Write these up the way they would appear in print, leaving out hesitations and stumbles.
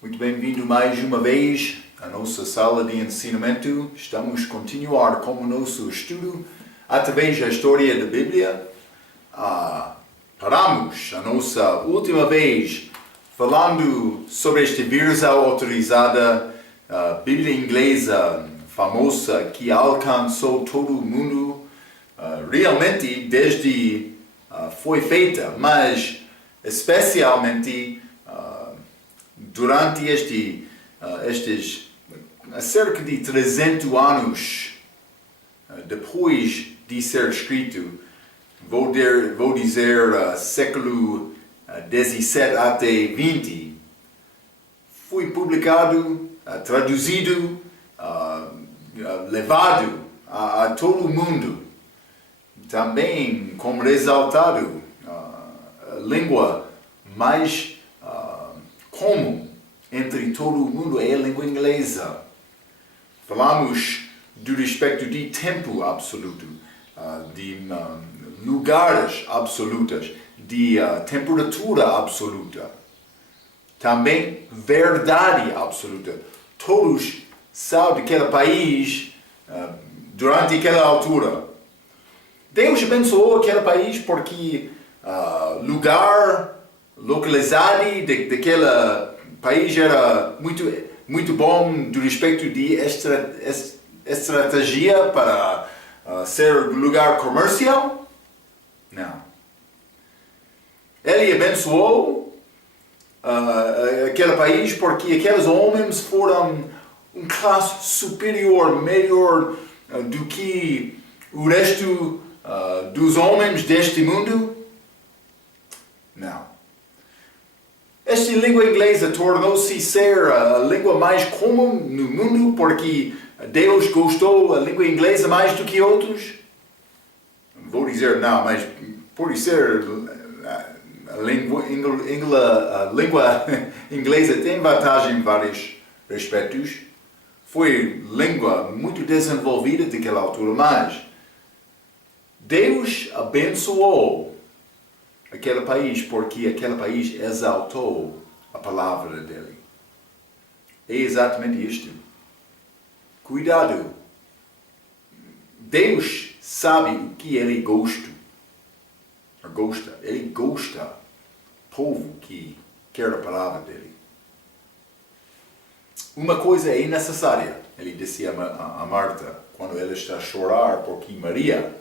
Muito bem-vindo mais uma vez à nossa sala de ensinamento. Estamos a continuar com o nosso estudo através da História da Bíblia. Paramos a nossa última vez falando sobre esta versão autorizada, a Bíblia inglesa famosa que alcançou todo o mundo. Realmente desde foi feita, mas especialmente durante estes cerca de 300 anos depois de ser escrito, vou dizer século 17 até 20, foi publicado, traduzido, levado a todo o mundo. Também, como ressaltado, a língua mais comum entre todo o mundo é a língua inglesa. Falamos do respeito de tempo absoluto, de lugares absolutos, de temperatura absoluta. Também verdade absoluta. Todos são daquele país durante aquela altura. Deus abençoou aquele país porque lugar, localidade daquele país era muito bom do respeito de estratégia para ser lugar comercial? Não. Ele abençoou aquele país porque aqueles homens foram classe superior, melhor do que o resto dos homens deste mundo? Não. Esta língua inglesa tornou-se ser a língua mais comum no mundo porque Deus gostou da língua inglesa mais do que outros? Vou dizer não, mas por ser a língua inglesa tem vantagem em vários aspectos. Foi língua muito desenvolvida daquela altura, mas Deus abençoou aquele país porque aquele país exaltou a palavra dele. É exatamente isto. Cuidado. Deus sabe o que ele gosta. Ele gosta do povo que quer a palavra dele. Uma coisa é necessária, ele disse a Marta, quando ela está a chorar porque Maria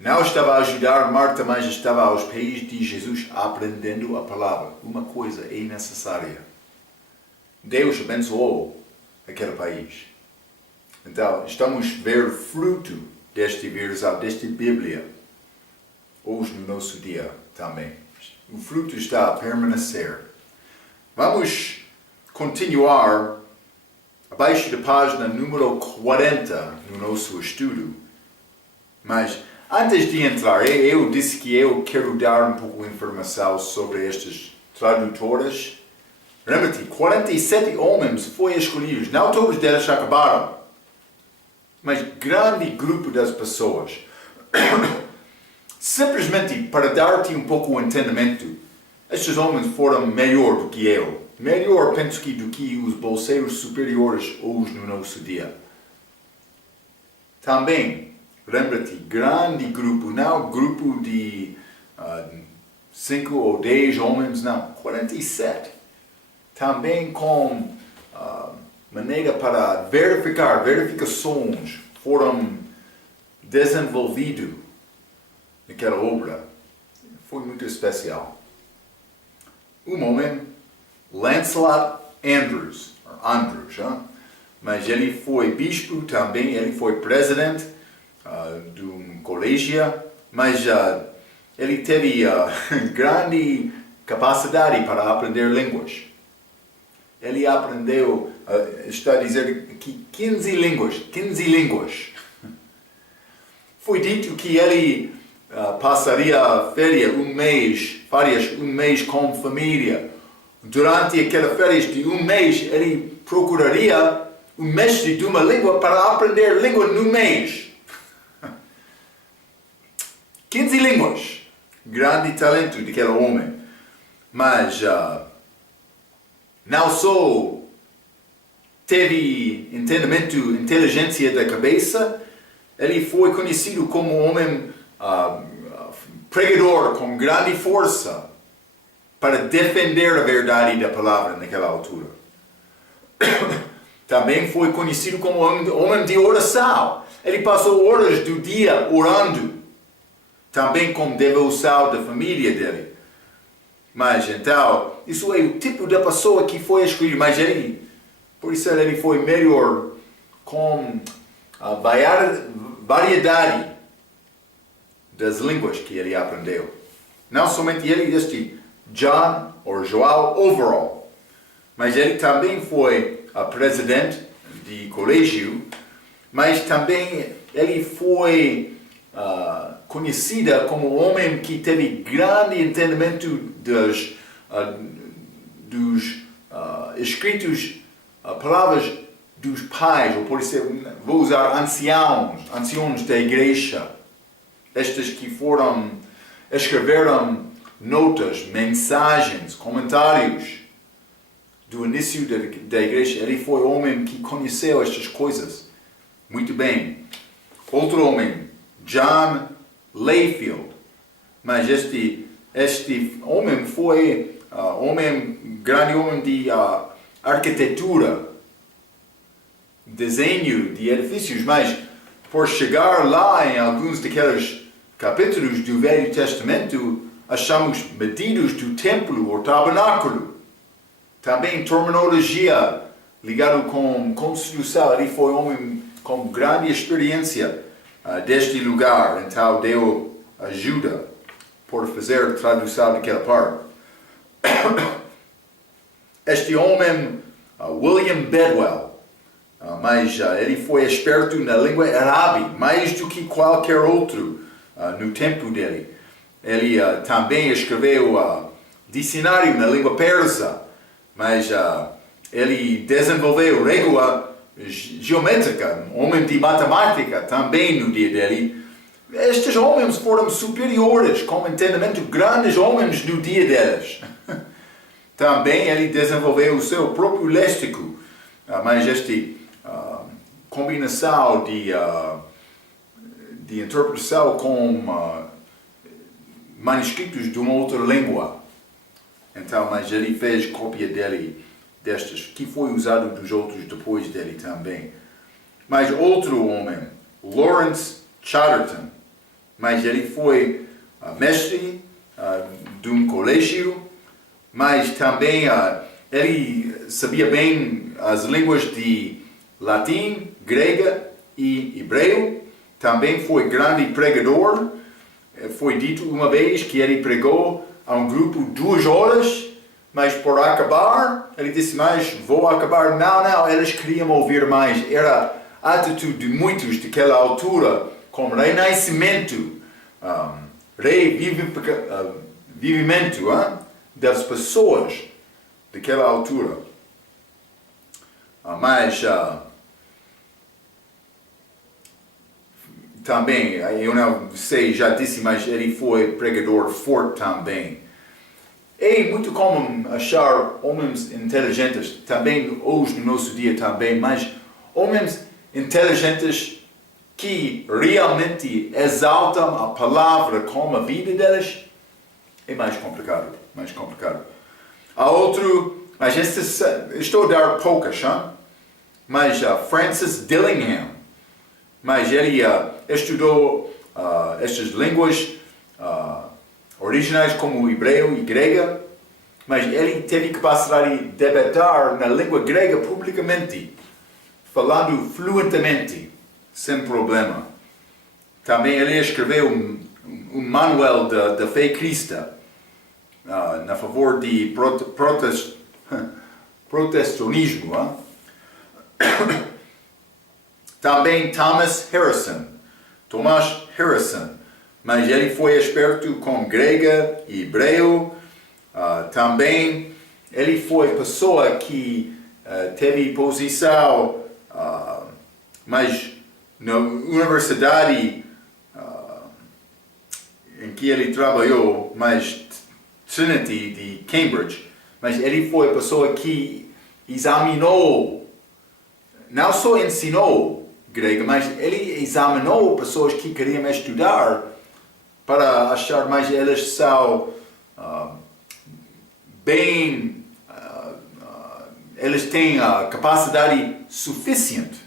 não estava a ajudar Marta, mas estava aos pés de Jesus aprendendo a palavra. Uma coisa é necessária. Deus abençoou aquele país. Então, estamos a ver fruto deste versão, desta Bíblia, hoje no nosso dia também. O fruto está a permanecer. Vamos continuar abaixo da página número 40 no nosso estudo. Mas antes de entrar, eu disse que eu quero dar um pouco de informação sobre estas tradutoras. Lembra-te, 47 homens foram escolhidos. Não todos deles acabaram. Mas grande grupo das pessoas. Simplesmente para dar-te um pouco de entendimento, estes homens foram melhor do que eu. Melhor, penso que, do que os bolseiros superiores hoje no nosso dia. Também, lembra-te, grande grupo, não grupo de 5 ou 10 homens, não, 47. Também com maneira para verificações foram desenvolvidas naquela obra. Foi muito especial. Um homem, Lancelot Andrews, mas ele foi bispo também, ele foi presidente de um colégio, mas ele teve grande capacidade para aprender línguas. Ele aprendeu, está a dizer que 15 línguas. Foi dito que ele passaria férias um mês com família. Durante aquelas férias de um mês, ele procuraria um mestre de uma língua para aprender língua no mês. 15 línguas. Grande talento daquele homem. Mas não só teve entendimento, inteligência da cabeça, ele foi conhecido como um homem pregador com grande força para defender a verdade da palavra naquela altura. Também foi conhecido como homem de oração. Ele passou horas do dia orando, também com devoção da família dele. Mas então, isso é o tipo de pessoa que foi escolhido. Mas ele, por isso ele foi melhor com a variedade das línguas que ele aprendeu. Não somente ele, este John ou João overall, mas ele também foi presidente de colégio, mas também ele foi conhecida como um homem que teve grande entendimento dos escritos, palavras dos pais, ou por isso vou usar anciãos da igreja, estes que escreveram notas, mensagens, comentários do início da igreja. Ele foi um homem que conheceu estas coisas muito bem. Outro homem, John Layfield, mas este homem foi grande homem de arquitetura, desenho de edifícios, mas por chegar lá em alguns daqueles capítulos do Velho Testamento, achamos medidas do templo ou tabernáculo. Também terminologia ligada com construção. Ele foi um homem com grande experiência deste lugar, então deu ajuda por fazer a tradução daquela parte. Este homem, William Bedwell, mas ele foi esperto na língua árabe, mais do que qualquer outro no tempo dele. Ele também escreveu dicionário na língua persa, mas ele desenvolveu regra geométrica, homem de matemática também no dia dele. Estes homens foram superiores, com entendimento, grandes homens no dia deles. Também ele desenvolveu o seu próprio léxico, mas esta combinação de interpretação com manuscritos de uma outra língua. Então, mas ele fez cópia dele, destas, que foi usado dos outros depois dele também. Mas outro homem, Lawrence Chatterton, mas ele foi mestre de um colégio, mas também ele sabia bem as línguas de latim, grega e hebreu. Também foi grande pregador. Foi dito uma vez que ele pregou a um grupo 2 horas, mas por acabar, ele disse, mas vou acabar. Não, eles queriam ouvir mais. Era a atitude de muitos daquela altura, como renascimento, revivimento das pessoas daquela altura. Mas também, eu não sei, já disse, mas ele foi pregador forte também. É muito comum achar homens inteligentes, também hoje no nosso dia também, mas homens inteligentes que realmente exaltam a palavra como a vida deles, é mais complicado. Há outro, mas estou a dar poucas, mas Francis Dillingham, mas ele estudou estas línguas originais como hebreu e grega, mas ele teve que passar e debater na língua grega publicamente, falando fluentemente, sem problema. Também ele escreveu um manual da fé cristã, na favor de protestantismo. Também Thomas Harrison, mas ele foi esperto com grega e hebreu. Também ele foi pessoa que teve posição, mas na universidade em que ele trabalhou, mas Trinity de Cambridge, mas ele foi a pessoa que examinou, não só ensinou grego, mas ele examinou pessoas que queriam estudar para achar mais elas são bem, eles têm a capacidade suficiente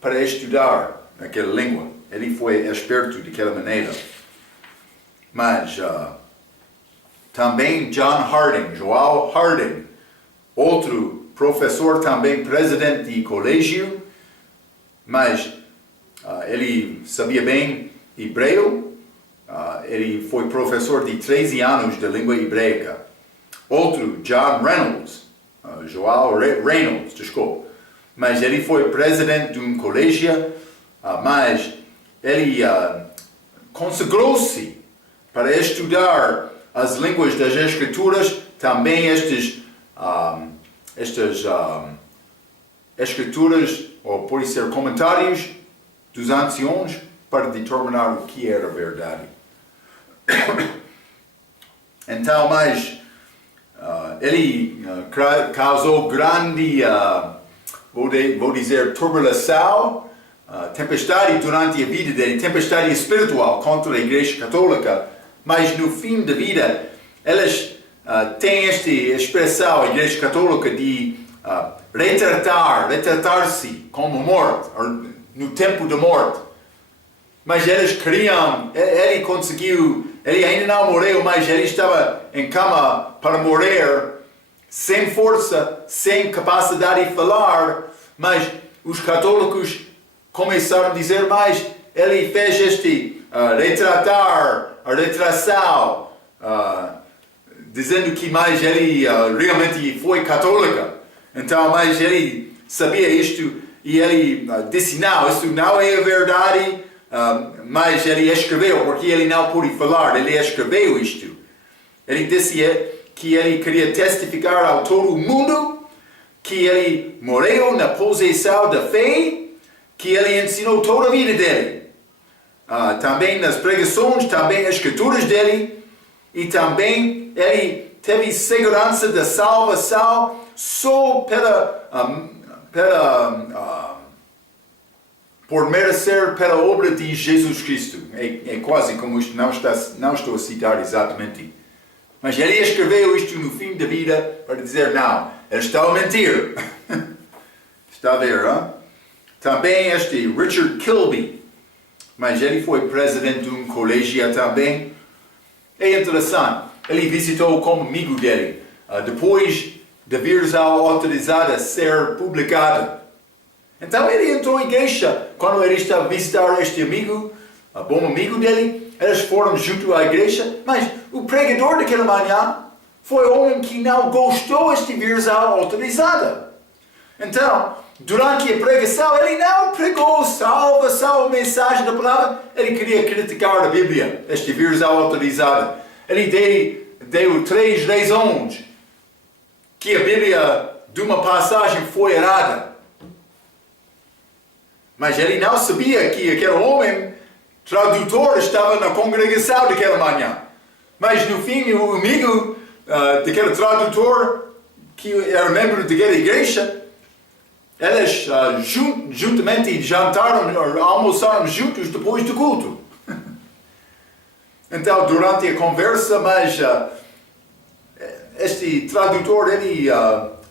para estudar aquela língua. Ele foi esperto daquela maneira. Mas também João Harding, outro professor também, presidente de colégio, mas ele sabia bem hebreu, ele foi professor de 13 anos da língua hebraica. Outro, João Reynolds, desculpa, mas ele foi presidente de um colégio, mas ele consagrou-se para estudar as línguas das Escrituras, também estas Escrituras, ou pode ser comentários dos anciãos, para determinar o que era verdade. Então, mas ele causou grande, vou dizer, turbulação, tempestade durante a vida dele, tempestade espiritual contra a Igreja Católica, mas no fim da vida, eles têm esta expressão, a Igreja Católica, de retratar-se como morte, ou no tempo da morte. Mas eles queriam, ele conseguiu, ele ainda não morreu, mas ele estava em cama para morrer, sem força, sem capacidade de falar, mas os católicos começaram a dizer, mas ele fez este retração, dizendo que mais ele realmente foi católica. Então, mas ele sabia isto e ele disse, não, isso não é a verdade, mas ele escreveu, porque ele não pôde falar, ele escreveu isto. Ele disse que ele queria testificar ao todo o mundo que ele morreu na posição da fé, que ele ensinou toda a vida dele. Também nas pregações, também nas escrituras dele, e também ele teve segurança da salvação só por merecer pela obra de Jesus Cristo. É quase como isto, não estou a citar exatamente. Mas ele escreveu isto no fim da vida para dizer, não, ele está a mentir. Está a ver, hein? Também este Richard Kilby, mas ele foi presidente de um colégio também. É interessante, ele visitou como amigo dele, depois da versão autorizada a ser publicada. Então ele entrou na igreja, quando ele estava a visitar este amigo, bom amigo dele, eles foram junto à igreja, mas o pregador daquela manhã foi um homem que não gostou desta versão autorizada. Então, durante a pregação, ele não pregou salvação, a mensagem da palavra, ele queria criticar a Bíblia, esta versão autorizada. Ele deu 3 razões que a Bíblia de uma passagem foi errada. Mas ele não sabia que aquele homem, tradutor, estava na congregação daquela manhã. Mas no fim, o amigo daquele tradutor, que era membro daquela igreja, eles juntamente jantaram, almoçaram juntos depois do culto. Então, durante a conversa, mas este tradutor, ele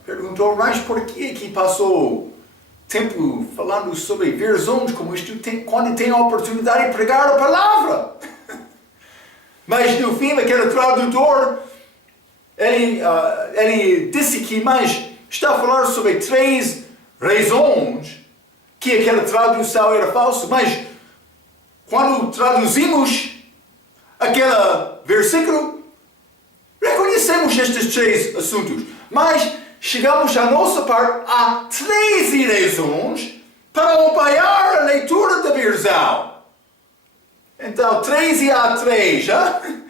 perguntou, mas por que passou tempo falando sobre versões como isto quando tem a oportunidade de pregar a palavra? Mas no fim, aquele tradutor, ele disse que mais está a falar sobre 3 razões que aquela tradução era falsa, mas quando traduzimos aquele versículo, reconhecemos estes 3 assuntos, mas chegamos à nossa parte, há 13 razões para apoiar a leitura da versão. Então, 13 a 3, hein?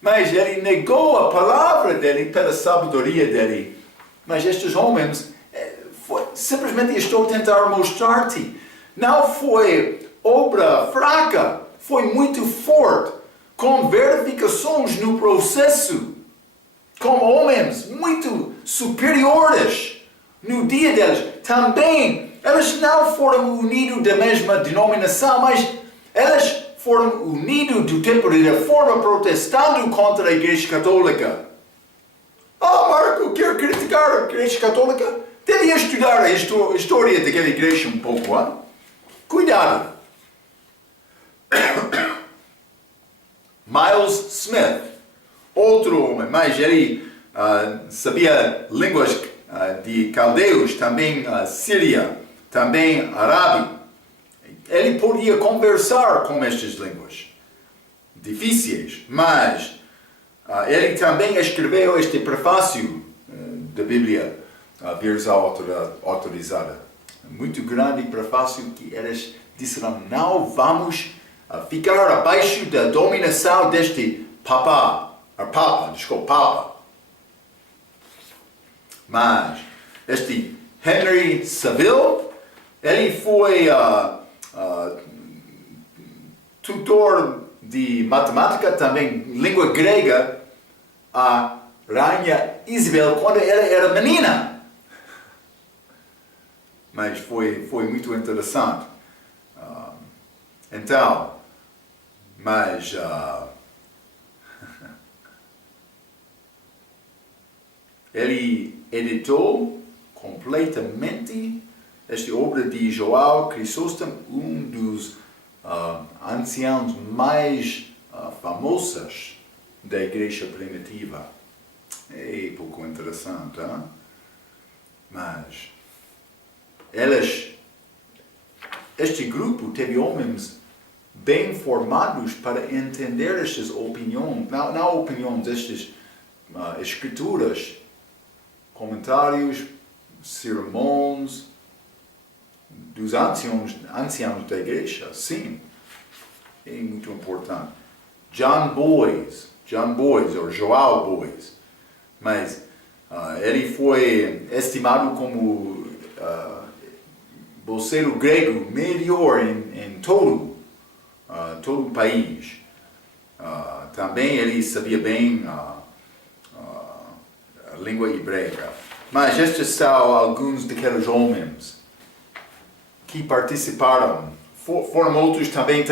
Mas ele negou a palavra dele pela sabedoria dele. Mas estes homens, simplesmente estou a tentar mostrar-te, não foi obra fraca, foi muito forte, com verificações no processo. como homens muito superiores no dia deles. Também, eles não foram unidos da mesma denominação, mas eles foram unidos do tempo da Reforma, protestando contra a Igreja Católica. Marco, quer criticar a Igreja Católica? Devia estudar a história daquela igreja um pouco, hein? Cuidado. Miles Smith, outro homem, mas ele sabia línguas de caldeus, também síria, também árabe. Ele podia conversar com estas línguas difíceis, mas ele também escreveu este prefácio da Bíblia, a versão autorizada. Muito grande prefácio que eles disseram: não vamos ficar abaixo da dominação deste Papa. Mas este Henry Saville, ele foi tutor de matemática, também língua grega, a rainha Isabel quando ela era menina. Mas foi muito interessante. Ele editou completamente esta obra de João Crisóstomo, um dos anciãos mais famosos da igreja primitiva. É pouco interessante, hein? Mas este grupo teve homens bem formados para entender estas opiniões, não opiniões, estas escrituras, comentários, sermões dos anciãos da igreja. Sim, é muito importante. John Boyce, ou João Boyce, mas ele foi estimado como voceiro grego melhor em todo o país. Também ele sabia bem a língua hebraica. Mas estes são alguns daqueles homens que participaram. Foram outros também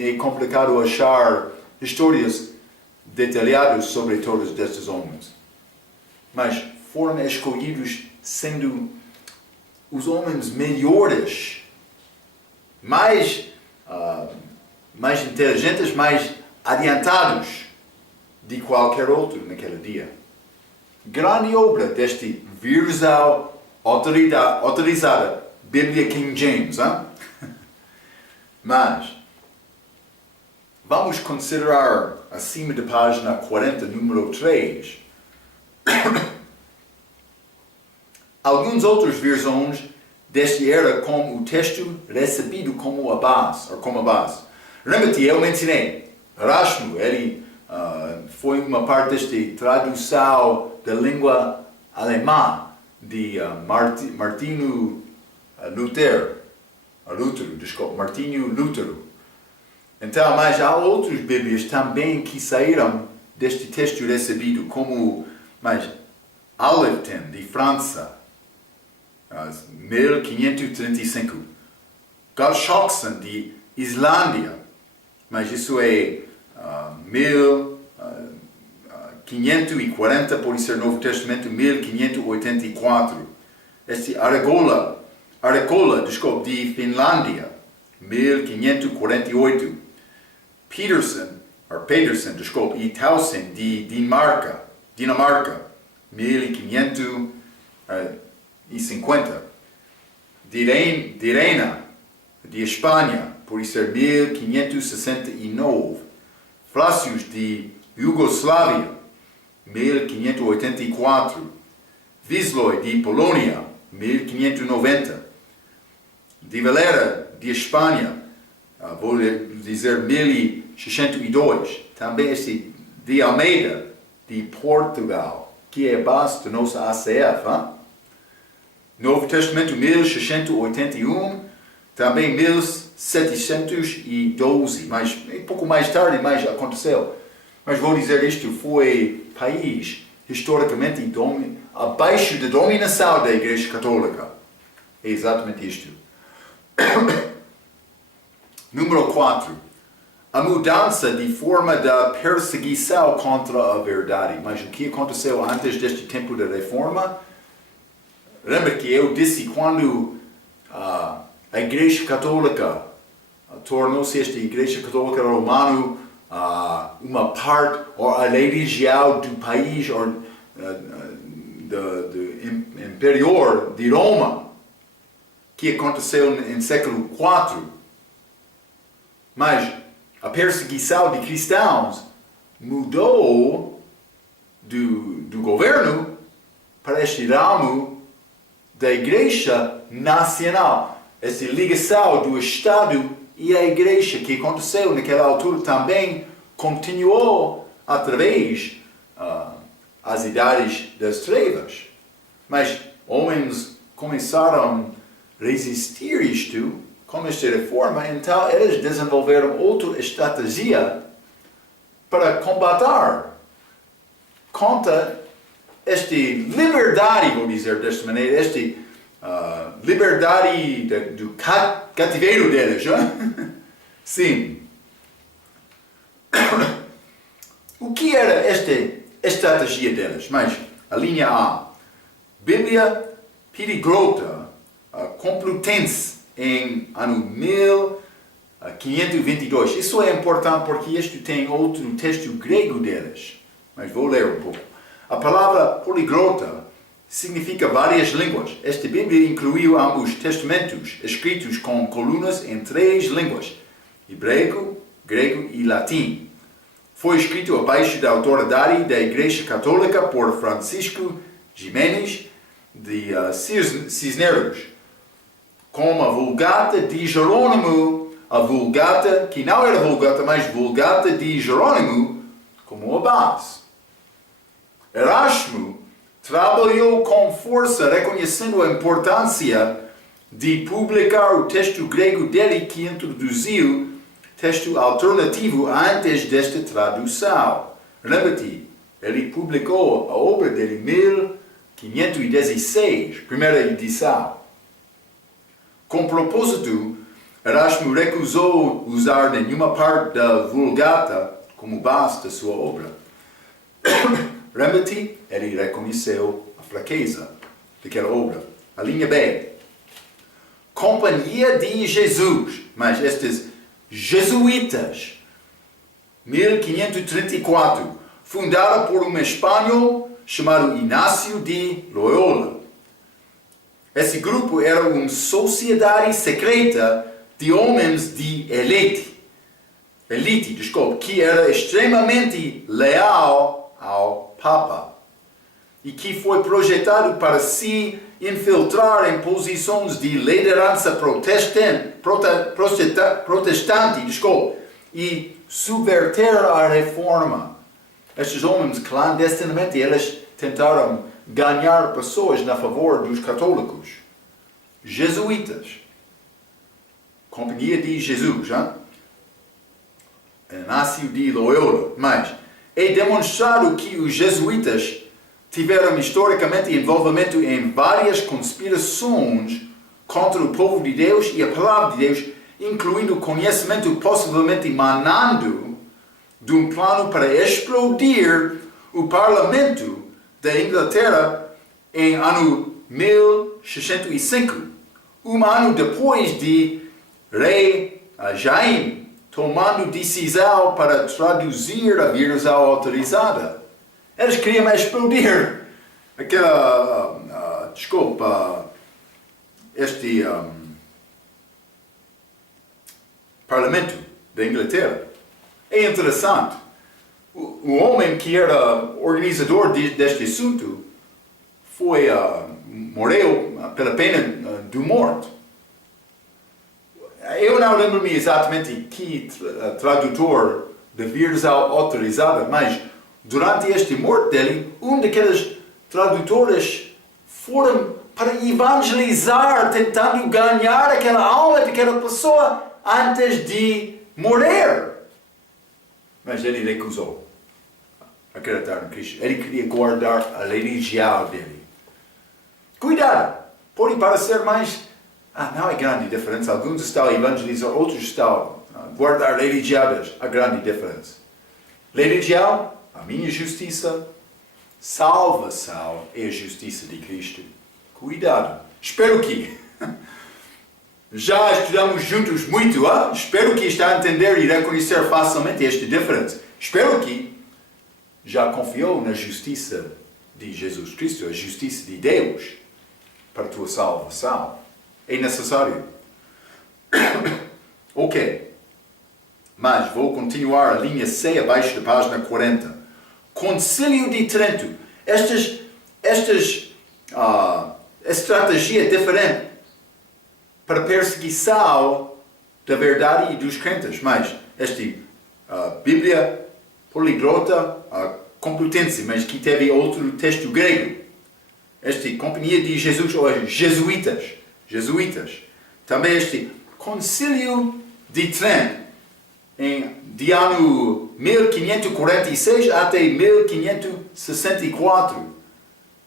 é complicado achar histórias detalhadas sobre todos estes homens. Mas foram escolhidos sendo os homens melhores, mais inteligentes, mais adiantados de qualquer outro naquele dia. Grande obra deste versão autorizada, Bíblia King James. Hein? Mas vamos considerar acima da página 40, número 3. Alguns outros versões deste era com o texto recebido como a base. Lembra-te, eu mencionei, Erasmo, ele foi uma parte desta tradução da língua alemã de Martinho Lutero. Então, mas há outras Bíblias também que saíram deste texto recebido, como Aleften, de França, 1535. Galshoxen, de Islândia, mas isso é 1540, pode ser Novo Testamento, 1584. Este Aragola, de Finlândia, 1548. Pedersen, e Towson, de Dinamarca, 1550. Direna, de Espanha, por ser 1569. Flácios, de Iugoslávia, 1584. Wisloy, de Polônia, 1590. De Valera, de Espanha, vou dizer 1602. Também este de Almeida, de Portugal, que é a base da nossa ACF. Hein? Novo Testamento, 1681, também 1712, mas um pouco mais tarde mais aconteceu. Mas vou dizer isto, foi país historicamente abaixo da dominação da Igreja Católica. É exatamente isto. Número 4. A mudança de forma da perseguição contra a verdade. Mas o que aconteceu antes deste tempo da reforma? Lembra que eu disse quando a Igreja Católica tornou-se esta Igreja Católica Romana uma parte, ou a religião do país, ou do Imperior de Roma, que aconteceu no século IV. Mas a perseguição de cristãos mudou do governo para este ramo da Igreja Nacional. Essa ligação do Estado e a Igreja que aconteceu naquela altura também continuou através das idades das trevas. Mas homens começaram a resistir isto, com esta reforma, então eles desenvolveram outra estratégia para combater contra esta liberdade, vou dizer desta maneira, esta liberdade do cativeiro deles. Sim. O que era esta estratégia deles? Mas a linha A. Bíblia Peligrota Complutense em ano 1522. Isso é importante porque isto tem outro texto grego deles. Mas vou ler um pouco. A palavra poliglota significa várias línguas. Esta Bíblia incluiu ambos testamentos escritos com colunas em 3 línguas: hebraico, grego e latim. Foi escrito abaixo da autoridade da Igreja Católica por Francisco Jiménez de Cisneros, como a Vulgata de Jerônimo, a Vulgata, que não era Vulgata, mas Vulgata de Jerônimo, como a base. Erasmo trabalhou com força reconhecendo a importância de publicar o texto grego dele, que introduziu texto alternativo antes desta tradução. Lembra-te, ele publicou a obra dele em 1516, primeira edição. Com propósito, Erasmo recusou usar nenhuma parte da Vulgata como base da sua obra. Lembra-te, ele reconheceu a fraqueza daquela obra. A linha B. Companhia de Jesus. Mas estes jesuítas, 1534, fundada por um espanhol chamado Inácio de Loyola. Esse grupo era uma sociedade secreta de homens de elite, que era extremamente leal ao Papa e que foi projetado para se infiltrar em posições de liderança protestante e subverter a reforma. Estes homens, clandestinamente, eles tentaram ganhar pessoas na favor dos católicos. Jesuítas. Companhia de Jesus. Inácio de Loyola. Mas é demonstrado que os jesuítas tiveram historicamente envolvimento em várias conspirações contra o povo de Deus e a palavra de Deus, incluindo conhecimento possivelmente emanando de um plano para explodir o parlamento da Inglaterra em ano 1605, um ano depois de rei Jaime tomando decisão para traduzir a versão autorizada. Eles queriam explodir este parlamento da Inglaterra. É interessante. O homem que era organizador deste assunto morreu pela pena de morte. Eu não lembro-me exatamente que tradutor da versão autorizada, mas durante esta morte dele, um daqueles tradutores foram para evangelizar, tentando ganhar aquela alma daquela pessoa antes de morrer. Mas ele recusou. acreditar em Cristo. Ele queria guardar a religião dele. Cuidado! Pode parecer mais... não é grande diferença. Alguns estão a evangelizar, outros estão a guardar a religião deles. A grande diferença. Religião, a minha justiça, salvação é a justiça de Cristo. Cuidado! Espero que... Já estudamos juntos muito, espero que está a entender e reconhecer facilmente esta diferença. Espero que já confiou na justiça de Jesus Cristo, a justiça de Deus, para a tua salvação. É necessário. Ok. Mas vou continuar a linha C abaixo da página 40. Concílio de Trento. Estratégia diferente para a perseguição da verdade e dos crentes. Mas esta Bíblia poliglota, competência, mas que teve outro texto grego. Esta Companhia de Jesus, ou jesuítas. Também este Concílio de Trento, de ano 1546 até 1564.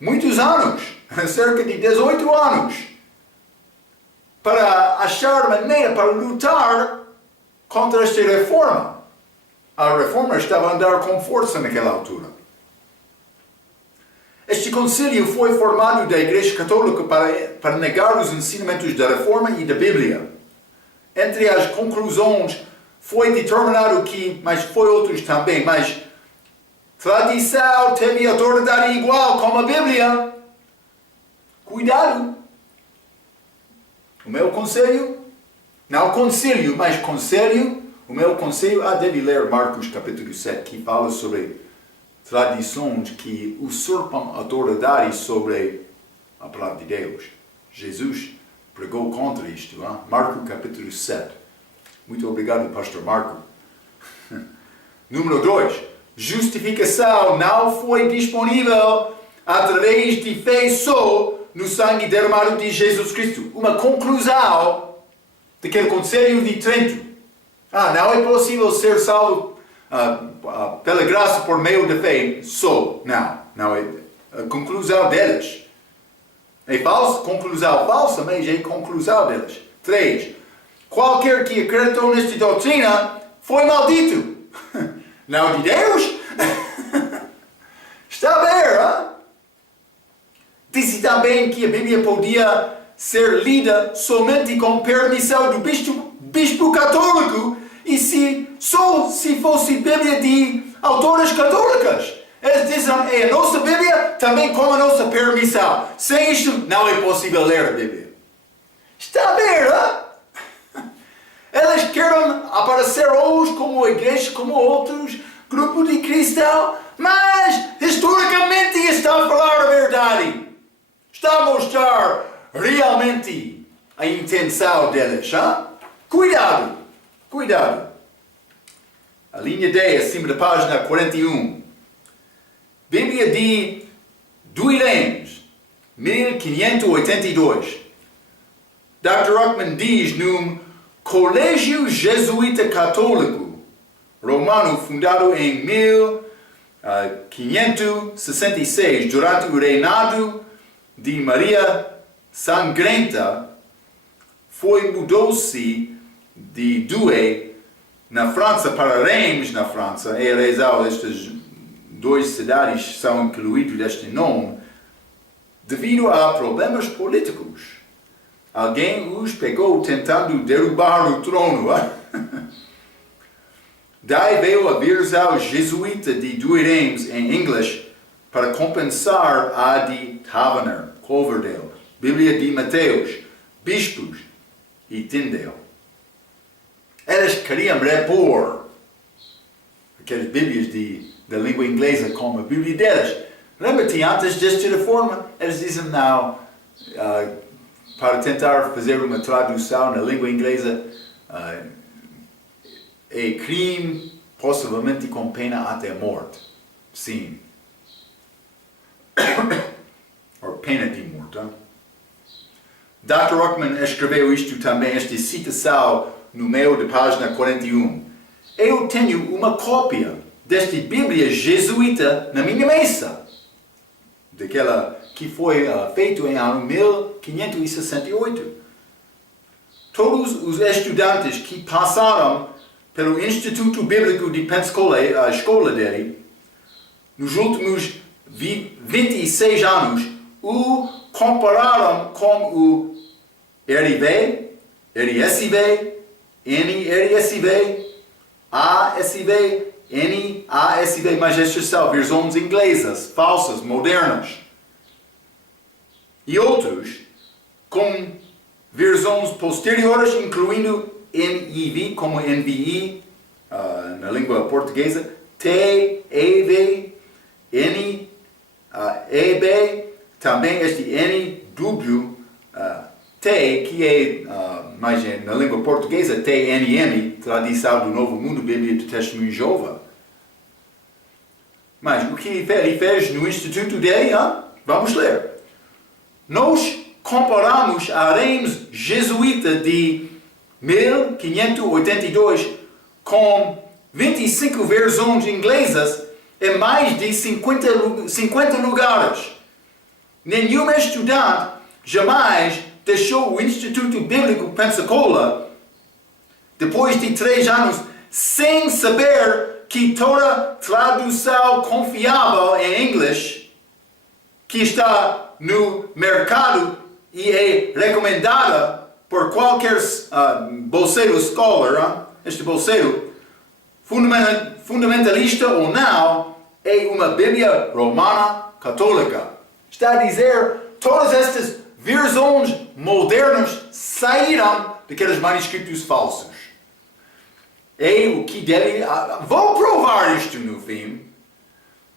Muitos anos, cerca de 18 anos. Para achar maneira para lutar contra esta reforma. A reforma estava a andar com força naquela altura. Este concílio foi formado da Igreja Católica para negar os ensinamentos da reforma e da Bíblia. Entre as conclusões foi determinado que, mas foi outros também, mas tradição teve autoridade igual como a Bíblia. Cuidado! O meu conselho, não concílio, mas conselho, o meu conselho, deve ler Marcos capítulo 7, que fala sobre tradições que usurpam autoridade sobre a palavra de Deus. Jesus pregou contra isto. Marcos capítulo 7. Muito obrigado, pastor Marco. Número 2. Justificação não foi disponível através de fé só no sangue derramado de Jesus Cristo. Uma conclusão daquele Concílio de Trento. Não é possível ser salvo pela graça por meio da fé só. Não é a conclusão deles. É falso, conclusão falsa, mas é a conclusão deles. 3. Qualquer que acreditou nesta doutrina foi maldito. Não de Deus? Está a ver, Disse também que a Bíblia podia ser lida somente com permissão do bispo católico e só se fosse Bíblia de autoras católicas. Eles dizem, é a nossa Bíblia também com a nossa permissão. Sem isto, não é possível ler a Bíblia. Está a ver, Eles querem aparecer hoje como a igreja, como outros grupos de cristãos, mas historicamente está a falar a verdade. Está a mostrar realmente a intenção deles. Cuidado! A linha D, acima da página 41. Bíblia de Douay-Rheims, 1582. Dr. Ruckman diz num Colégio Jesuíta Católico Romano fundado em 1566 durante o reinado de Maria Sangrenta, mudou-se de Douai, na França, para Reims, na França. É a razão estas duas cidades são incluídas neste nome, devido a problemas políticos. Alguém os pegou tentando derrubar o trono. Daí veio a versão jesuíta de Douay-Rheims em inglês para compensar a de Taverner, Coverdale, Bíblia de Mateus, Bispos e Tyndale. Eles queriam repor aquelas Bíblias da língua inglesa como a Bíblia deles. Lembra-te, antes desta reforma, eles dizem não, para tentar fazer uma tradução na língua inglesa, é crime, possivelmente com pena até a morte. Sim. Ou pena de morte. Dr. Ruckman escreveu isto também, esta citação no meio da página 41. Eu tenho uma cópia desta Bíblia jesuíta na minha mesa, daquela que foi feito em ano 1568. Todos os estudantes que passaram pelo Instituto Bíblico de Pensacola, a escola dele, nos últimos 26 anos, o compararam com o RIV, RSV, NRSV, ASV, NASV, mas estas são versões inglesas, falsas, modernas. E outros com versões posteriores, incluindo NIV, como NVI, na língua portuguesa, TEV, NEB, também este NWT, que é, mais na língua portuguesa, TNM, Tradição do Novo Mundo, Bíblia do Testemunho de Jeová. Mas o que ele fez no instituto dele, vamos ler. Nós comparamos a Reims jesuíta de 1582 com 25 versões inglesas em mais de 50 lugares. Nenhum estudante jamais deixou o Instituto Bíblico Pensacola depois de 3 anos sem saber que toda tradução confiável em inglês que está no mercado e é recomendada por qualquer bolseiro scholar, este bolseiro, fundamentalista ou não, é uma Bíblia romana católica. Está a dizer, todas estas versões modernas saíram daqueles manuscritos falsos. É o que deve... Vou provar isto no fim.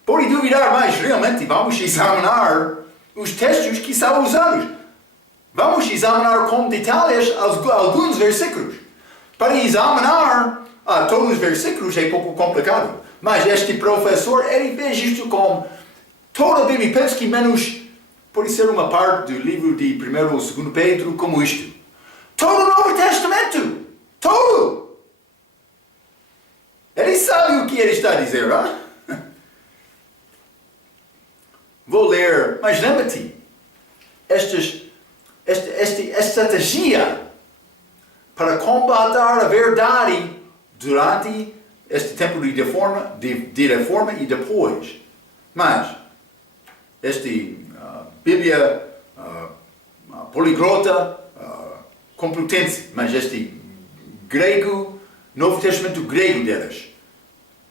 Pode duvidar, mas realmente vamos examinar os textos que são usados. Vamos examinar com detalhes alguns versículos. Para examinar todos os versículos é pouco complicado. Mas este professor, ele fez isto com toda a Bíblia. Penso que menos, pode ser uma parte do livro de 1 ou 2 Pedro, como isto. Todo o Novo Testamento. Todo. Ele sabe o que ele está a dizer, Vou ler, mas lembra-te, esta estratégia para combater a verdade durante este tempo de reforma e depois. Mas, esta Bíblia poliglota, complutense, mas este grego, Novo Testamento grego deles,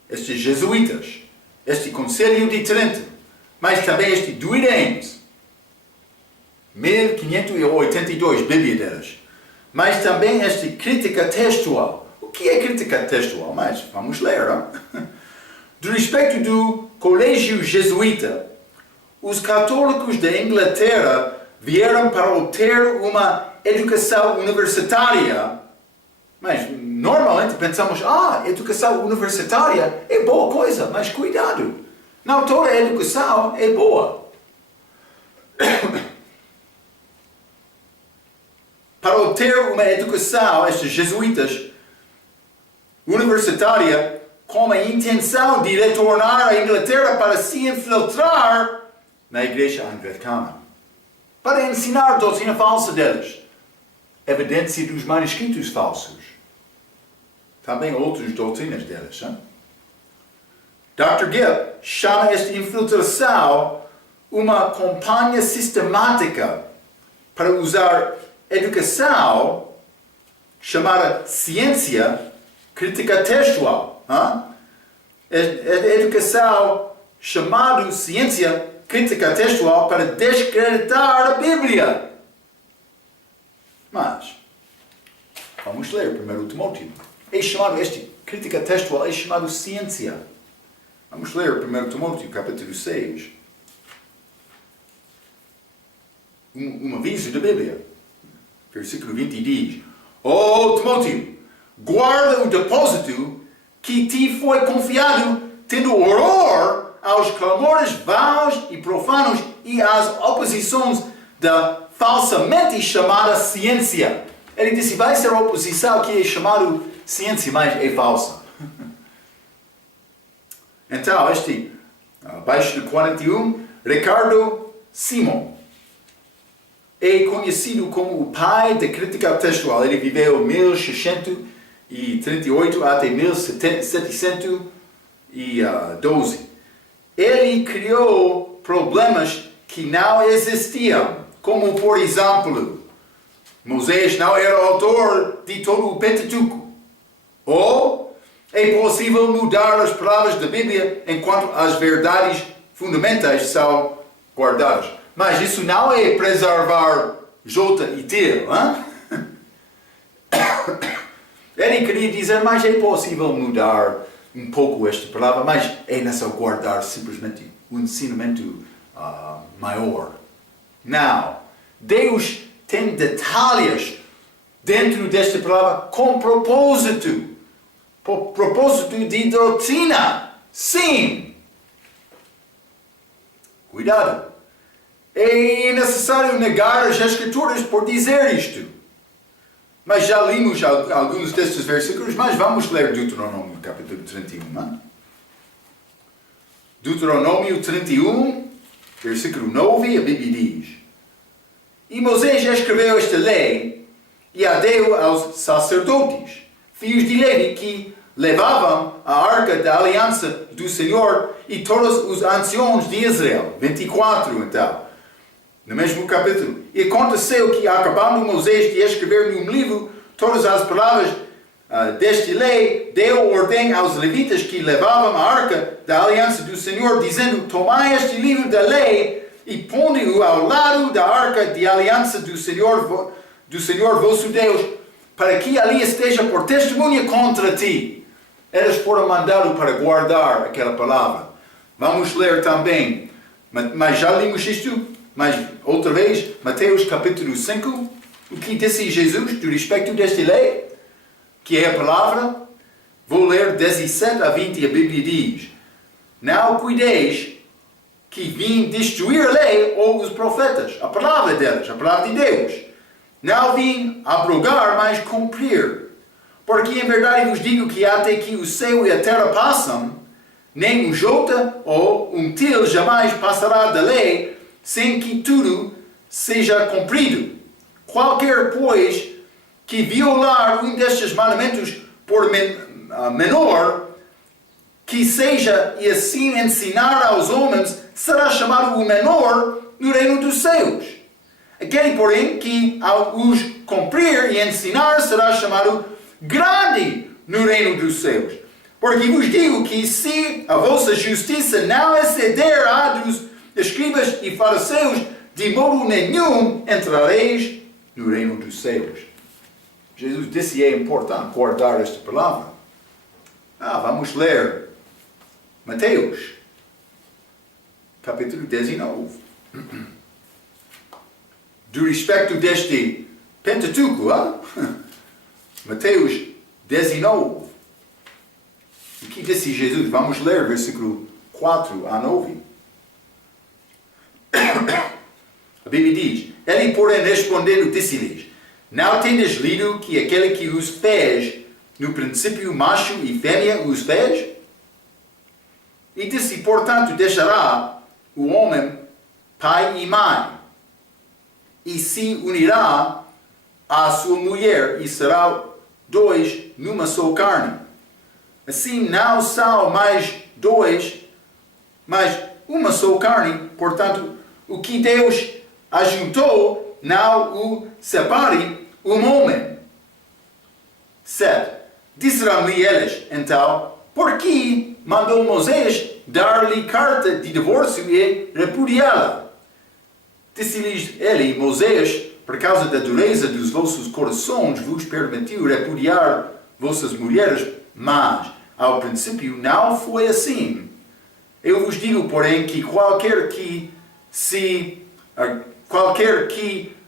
estes jesuítas, este Conselho de Trento, mas também este Douay-Rheims, 1582, Bíblia deles, mas também esta crítica textual. O que é crítica textual? Mas vamos ler, Do respeito do colégio jesuíta, os católicos da Inglaterra vieram para obter uma educação universitária. Mas normalmente pensamos, educação universitária é boa coisa, mas cuidado. Não toda a educação é boa. Para obter uma educação, estes jesuítas, universitária, com a intenção de retornar à Inglaterra para se infiltrar na igreja anglicana, para ensinar a doutrina falsa deles, evidência dos manuscritos falsos, também outras doutrinas deles. Dr. Gibb chama esta infiltração uma campanha sistemática para usar educação chamada ciência crítica textual. A educação chamada ciência crítica textual para descreditar a Bíblia. Mas, vamos ler 1 Timóteo. Este crítica textual é chamado ciência. Vamos ler 1 Timóteo, capítulo 6. Um aviso da Bíblia. Versículo 20 diz: Ó Timóteo, guarda o depósito que te foi confiado, tendo horror aos clamores vãos e profanos e às oposições da falsamente chamada ciência. Ele disse, vai ser oposição que é chamada ciência, mas é falsa. Então, abaixo de 41, Ricardo Simon é conhecido como o pai da crítica textual. Ele viveu 1638 até 1712. Ele criou problemas que não existiam, como, por exemplo, Moisés não era autor de todo o Pentateuco. Ou é possível mudar as palavras da Bíblia enquanto as verdades fundamentais são guardadas. Mas isso não é preservar J e T, hein? Ele queria dizer, mas é possível mudar um pouco esta palavra, mas é necessário guardar simplesmente um ensinamento maior. Não. Deus tem detalhes dentro desta palavra com propósito. Propósito de doutrina. Sim. Cuidado. É necessário negar as Escrituras por dizer isto. Mas já limos alguns destes versículos, mas vamos ler Deuteronômio capítulo 31. Não? Deuteronômio 31, versículo 9, a Bíblia diz: E Moisés escreveu esta lei e a deu aos sacerdotes, filhos de Levi, que levavam a arca da aliança do Senhor, e todos os anciãos de Israel. 24, então. No mesmo capítulo. E aconteceu que, acabando Moisés de escrever num livro todas as palavras desta lei, deu ordem aos levitas que levavam a arca da aliança do Senhor, dizendo: Tomai este livro da lei e ponde-o ao lado da arca de aliança do Senhor vosso Deus, para que ali esteja por testemunha contra ti. Eles foram mandados para guardar aquela palavra. Vamos ler também, mas já limos isto. Mas, outra vez, Mateus capítulo 5, o que disse Jesus do respeito desta lei, que é a palavra. Vou ler 17 a 20, a Bíblia diz: Não cuideis que vim destruir a lei ou os profetas, a palavra deles, a palavra de Deus. Não vim abrogar, mas cumprir. Porque em verdade vos digo que até que o céu e a terra passam, nem um jota ou um til jamais passará da lei, sem que tudo seja cumprido. Qualquer, pois, que violar um destes mandamentos por menor que seja e assim ensinar aos homens, será chamado o menor no reino dos céus. Aquele, porém, que ao os cumprir e ensinar, será chamado grande no reino dos céus. Porque vos digo que se a vossa justiça não exceder à dos escribas e fariseus, de modo nenhum entrareis no reino dos céus. Jesus disse que é importante guardar esta palavra. Vamos ler Mateus, capítulo 19. Do respeito deste Pentateuco, Mateus 19. O que disse Jesus? Vamos ler versículo 4 a 9. A Bíblia diz: Ele, porém, respondendo, disse-lhes: Não tendes lido que aquele que os fez, no princípio macho e fêmea os fez? E disse: Portanto, deixará o homem pai e mãe, e se unirá à sua mulher, e será dois numa só carne. Assim não são mais dois, mas uma só carne. Portanto, o que Deus ajuntou, não o separe o homem. 7. Disseram-lhe eles, então: Por que mandou Moisés dar-lhe carta de divórcio e repudiá-la? Disse-lhes ele: Moisés, por causa da dureza dos vossos corações, vos permitiu repudiar vossas mulheres, mas ao princípio não foi assim. Eu vos digo, porém, que qualquer que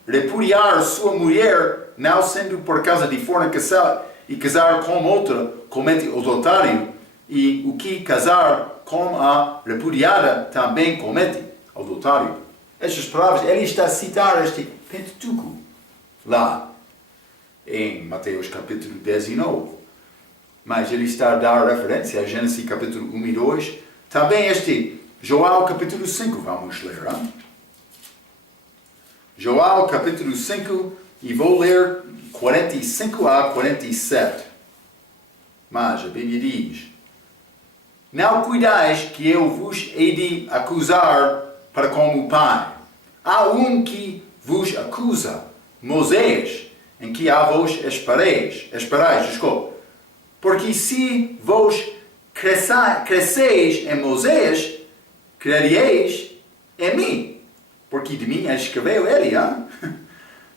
repudiar sua mulher, não sendo por causa de fornicação, e casar com outra, comete adultério, e o que casar com a repudiada também comete adultério. Estas palavras, ele está a citar este Pentateuco lá em Mateus capítulo 19. Mas ele está a dar referência a Gênesis capítulo 1 e 2, Também João capítulo 5, vamos ler. Hein? João capítulo 5, e vou ler 45 a 47. Mas a Bíblia diz: Não cuidais que eu vos hei de acusar para com o Pai. Há um que vos acusa, Moisés, em que a vos esperais, desculpe. Porque se vos cresceis em Moisés, crereis em mim, porque de mim escreveu ele. Hein?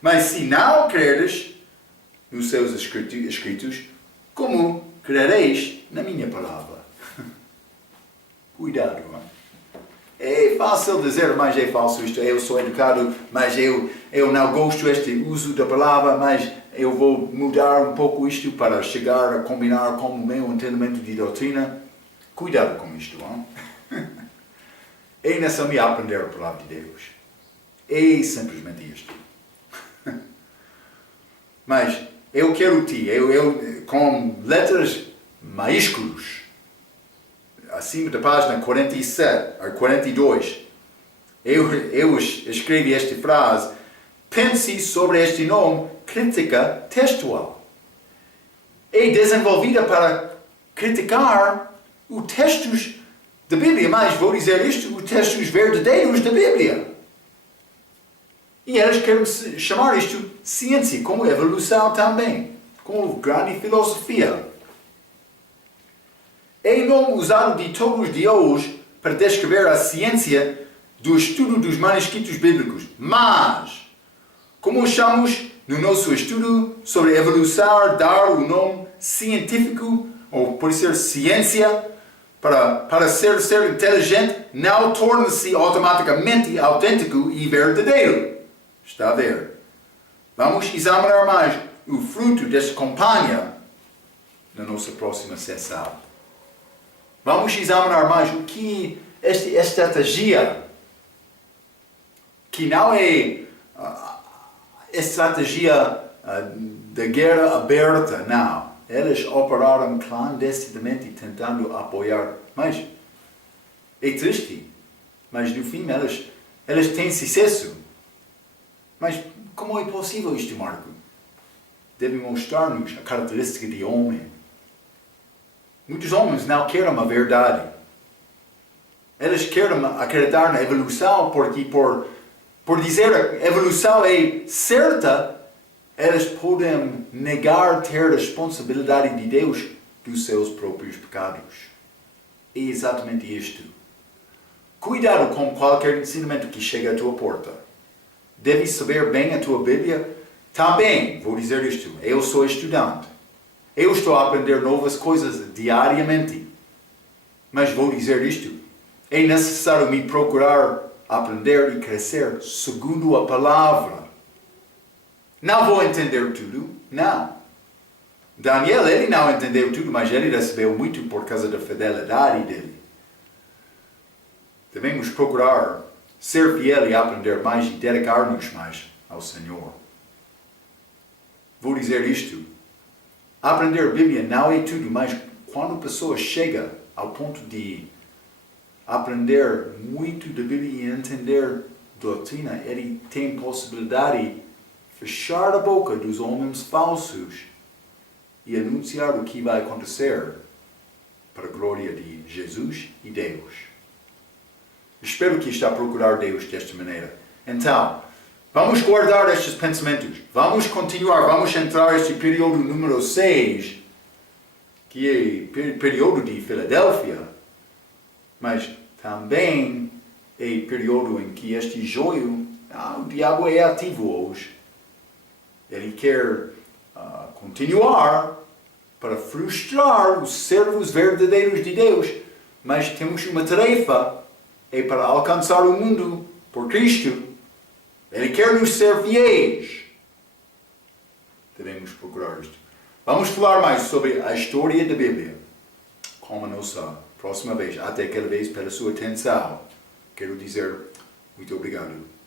Mas se não creres nos seus escritos, como crereis na minha palavra? Cuidado. Hein? É fácil dizer, mas é falso isto. Eu sou educado, mas eu não gosto deste uso da palavra, mas eu vou mudar um pouco isto para chegar a combinar com o meu entendimento de doutrina. Cuidado com isto. Hein? É necessário aprender a palavra de Deus. É simplesmente isto. Mas eu quero com letras maiúsculas, acima da página 42, eu escrevi esta frase: pense sobre este nome, crítica textual. É desenvolvida para criticar os textos da Bíblia, mas vou dizer isto, os textos verdadeiros da Bíblia. E eles querem chamar isto ciência, como evolução também, como grande filosofia. É o nome usado de todos os dias hoje para descrever a ciência do estudo dos manuscritos bíblicos. Mas, como chamamos no nosso estudo sobre evolução, dar o nome científico, ou por ser ciência, para ser inteligente, não torna-se automaticamente autêntico e verdadeiro. Está a ver? Vamos examinar mais o fruto desta campanha na nossa próxima sessão. Vamos examinar mais o que esta estratégia, que não é estratégia da guerra aberta, não. Eles operaram clandestinamente tentando apoiar. Mas é triste. Mas no fim eles têm sucesso. Mas como é possível isto, Marco? Deve mostrar-nos a característica de homem. Muitos homens não querem a verdade. Eles querem acreditar na evolução porque por dizer a evolução é certa, eles podem negar ter a responsabilidade de Deus dos seus próprios pecados. É exatamente isto. Cuidado com qualquer ensinamento que chega à tua porta. Deves saber bem a tua Bíblia. Também vou dizer isto. Eu sou estudante. Eu estou a aprender novas coisas diariamente. Mas vou dizer isto. É necessário me procurar aprender e crescer segundo a palavra. Não vou entender tudo. Não. Daniel, ele não entendeu tudo, mas ele recebeu muito por causa da fidelidade dele. Devemos procurar ser fiel e aprender mais e dedicar-nos mais ao Senhor. Vou dizer isto. Aprender a Bíblia não é tudo, mas quando a pessoa chega ao ponto de aprender muito da Bíblia e entender doutrina, ele tem possibilidade de fechar a boca dos homens falsos e anunciar o que vai acontecer para a glória de Jesus e Deus. Espero que está a procurar Deus desta maneira. Então, vamos guardar estes pensamentos. Vamos continuar, vamos entrar neste período número 6, que é o período de Filadélfia. Mas também é o período em que este joio, o diabo é ativo hoje. Ele quer continuar para frustrar os servos verdadeiros de Deus. Mas temos uma tarefa. É para alcançar o mundo por Cristo. Ele quer nos ser fiéis. Devemos procurar isto. Vamos falar mais sobre a história da Bíblia. Como a nossa próxima vez. Até aquela vez, pela sua atenção. Quero dizer muito obrigado.